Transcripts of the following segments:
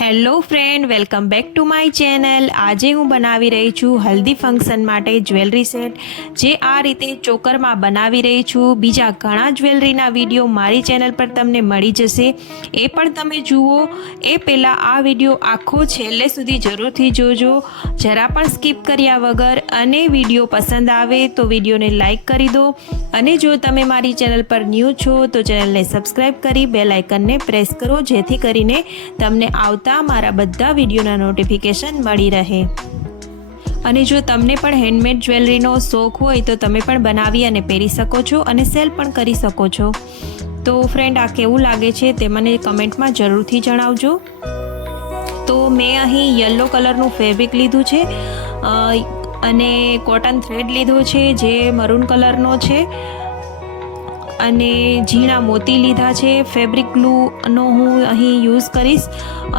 Hello friend, welcome back to my channel. આજે હું બનાવી રહી છું હલ્દી ફંક્શન માટે જ્વેલરી સેટ, જે આ રીતે ચોકરમાં બનાવી રહી છું। બીજા ઘણા જ્વેલરીના વિડીયો મારી ચેનલ પર તમને મળી જશે, એ પણ તમે જુઓ। એ પહેલાં આ વિડીયો આખો છેલ્લે સુધી જરૂરથી જોજો, જરા પણ સ્કીપ કર્યા વગર। અને વિડીયો પસંદ આવે તો વિડીયોને લાઈક કરી દો, અને જો તમે મારી ચેનલ પર ન્યૂ છો તો ચેનલને સબસ્ક્રાઈબ કરી બેલ આઇકનને પ્રેસ કરો, જેથી કરીને તમને મારા બધા વિડીયોના નોટિફિકેશન મળી રહે। અને જો તમને પણ હેન્ડમેડ જ્વેલરીનો શોખ હોય તો તમે પણ બનાવી અને પહેરી શકો છો અને સેલ પણ કરી શકો છો। તો ફ્રેન્ડ, આ કેવું લાગે છે તે મને કમેન્ટમાં જરૂરથી જણાવજો। તો મેં અહીં યલો કલરનું ફેબ્રિક લીધું છે અને કોટન થ્રેડ લીધો છે જે મરૂન કલરનો છે, અને ઝીણા મોતી લીધા છે। ફેબ્રિક ગ્લુનો હું અહીં યુઝ કરીશ,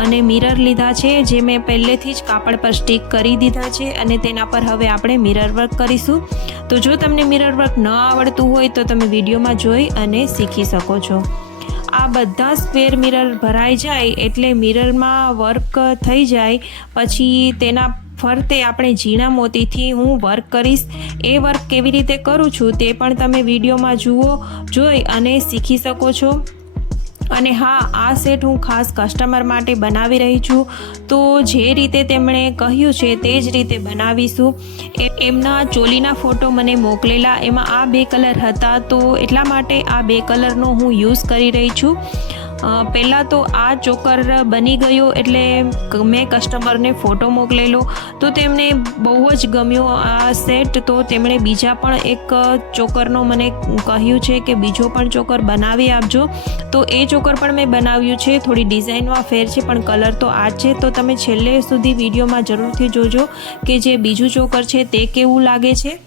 અને મિરર લીધા છે જે મેં પહેલેથી જ કાપડ પર સ્ટિક કરી દીધા છે, અને તેના પર હવે આપણે મિરર વર્ક કરીશું। તો જો તમને મિરર વર્ક ન આવડતું હોય તો તમે વિડીયોમાં જોઈ અને શીખી શકો છો। આ બધા સ્ક્વેર મિરર ભરાઈ જાય એટલે મિરરમાં વર્ક થઈ જાય પછી તેના ફરતે આપણે ઝીણા મોતીથી હું વર્ક કરીશ। એ વર્ક કેવી રીતે કરું છું તે પણ તમે વિડીયોમાં જોઈ અને શીખી શકો છો। અને હા, આ સેટ હું ખાસ કસ્ટમર માટે બનાવી રહી છું, તો જે રીતે તેમણે કહ્યું છે તે જ રીતે બનાવીશું। એમના ચોલીના ફોટો મને મોકલેલા, એમાં આ 2 કલર હતા, તો એટલા માટે આ 2 કલરનો હું યુઝ કરી રહી છું। પહેલાં તો આ ચોકર બની ગયો એટલે મેં કસ્ટમરને ફોટો મોકલેલો, તો તેમને બહુ જ ગમ્યો આ સેટ, તો તેમણે બીજા પણ એક ચોકરનો મને કહ્યું છે કે બીજો પણ ચોકર બનાવી આપજો। તો એ ચોકર પણ મેં બનાવ્યું છે, થોડી ડિઝાઇનમાં ફેર છે પણ કલર તો આ જ છે। તો તમે છેલ્લે સુધી વિડીયોમાં જરૂરથી જોજો કે જે બીજું ચોકર છે તે કેવું લાગે છે।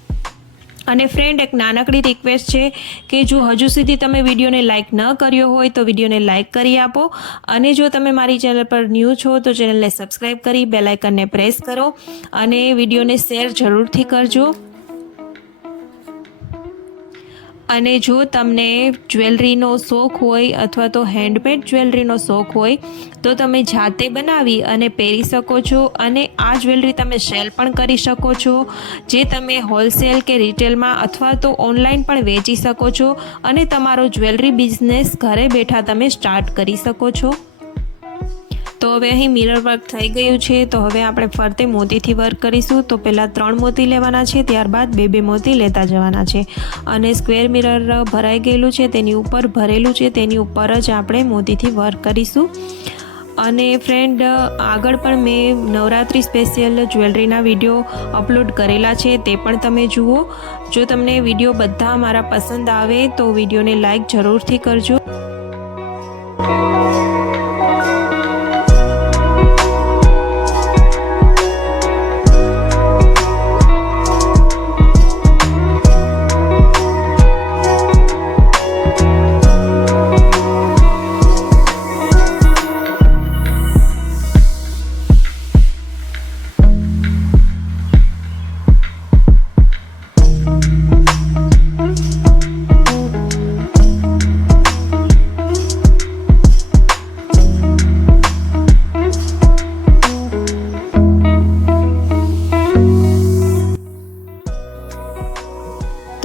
અને ફ્રેન્ડ, એક નાનકડી રિક્વેસ્ટ છે કે જો હજુ સુધી તમે વિડીયોને લાઇક ન કર્યો હોય તો વિડીયોને લાઇક કરી આપો, અને જો તમે મારી ચેનલ પર ન્યૂ છો તો ચેનલને સબસ્ક્રાઈબ કરી બેલ આઇકનને પ્રેસ કરો, અને વિડીયોને શેર જરૂરથી કરજો। અને જો તમને જ્વેલરીનો શોખ હોય અથવા તો હેન્ડમેડ જ્વેલરીનો શોખ હોય તો તમે જાતે બનાવી અને પહેરી શકો છો, અને આ જ્વેલરી તમે સેલ પણ કરી શકો છો, જે તમે હોલસેલ કે રિટેલમાં અથવા તો ઓનલાઈન પણ વેચી શકો છો, અને તમારો જ્વેલરી બિઝનેસ ઘરે બેઠા તમે સ્ટાર્ટ કરી શકો છો। તો હવે અહીં મિરર વર્ક થઈ ગયું છે, તો હવે આપણે ફરતે મોતીથી વર્ક કરીશું। તો પહેલાં 3 મોતી લેવાના છે, ત્યારબાદ 2 મોતી લેતા જવાના છે, અને સ્ક્વેર મિરર ભરાઈ ગયેલું છે તેની ઉપર ભરેલું છે તેની ઉપર જ આપણે મોતીથી વર્ક કરીશું। અને ફ્રેન્ડ, આગળ પણ મેં નવરાત્રિ સ્પેશિયલ જ્વેલરીના વિડીયો અપલોડ કરેલા છે, તે પણ તમે જુઓ। જો તમને વિડીયો બધા મારા પસંદ આવે તો વિડીયોને લાઈક જરૂરથી કરજો।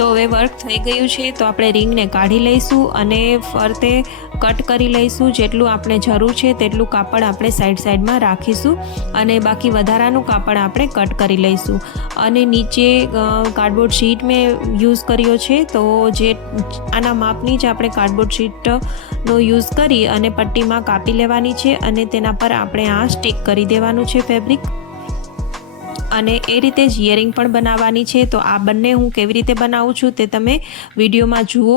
તો હવે વર્ક થઈ ગયું છે, તો આપણે રિંગને કાઢી લઈશું અને ફરતે કટ કરી લઈશું। જેટલું આપણે જરૂર છે તેટલું કાપડ આપણે સાઈડમાં રાખીશું, અને બાકી વધારાનું કાપડ આપણે કટ કરી લઈશું। અને નીચે કાર્ડબોર્ડ શીટ મેં યુઝ કર્યો છે, તો જે આના માપની જ આપણે કાર્ડબોર્ડ શીટનો યુઝ કરી અને પટ્ટીમાં કાપી લેવાની છે, અને તેના પર આપણે આ સ્ટિક કરી દેવાનું છે ફેબ્રિક। અને એ રીતે જ ઇયરિંગ પણ બનાવવાની છે, તો આ બંને હું કેવી રીતે બનાવું છું તે તમે વિડીયોમાં જુઓ।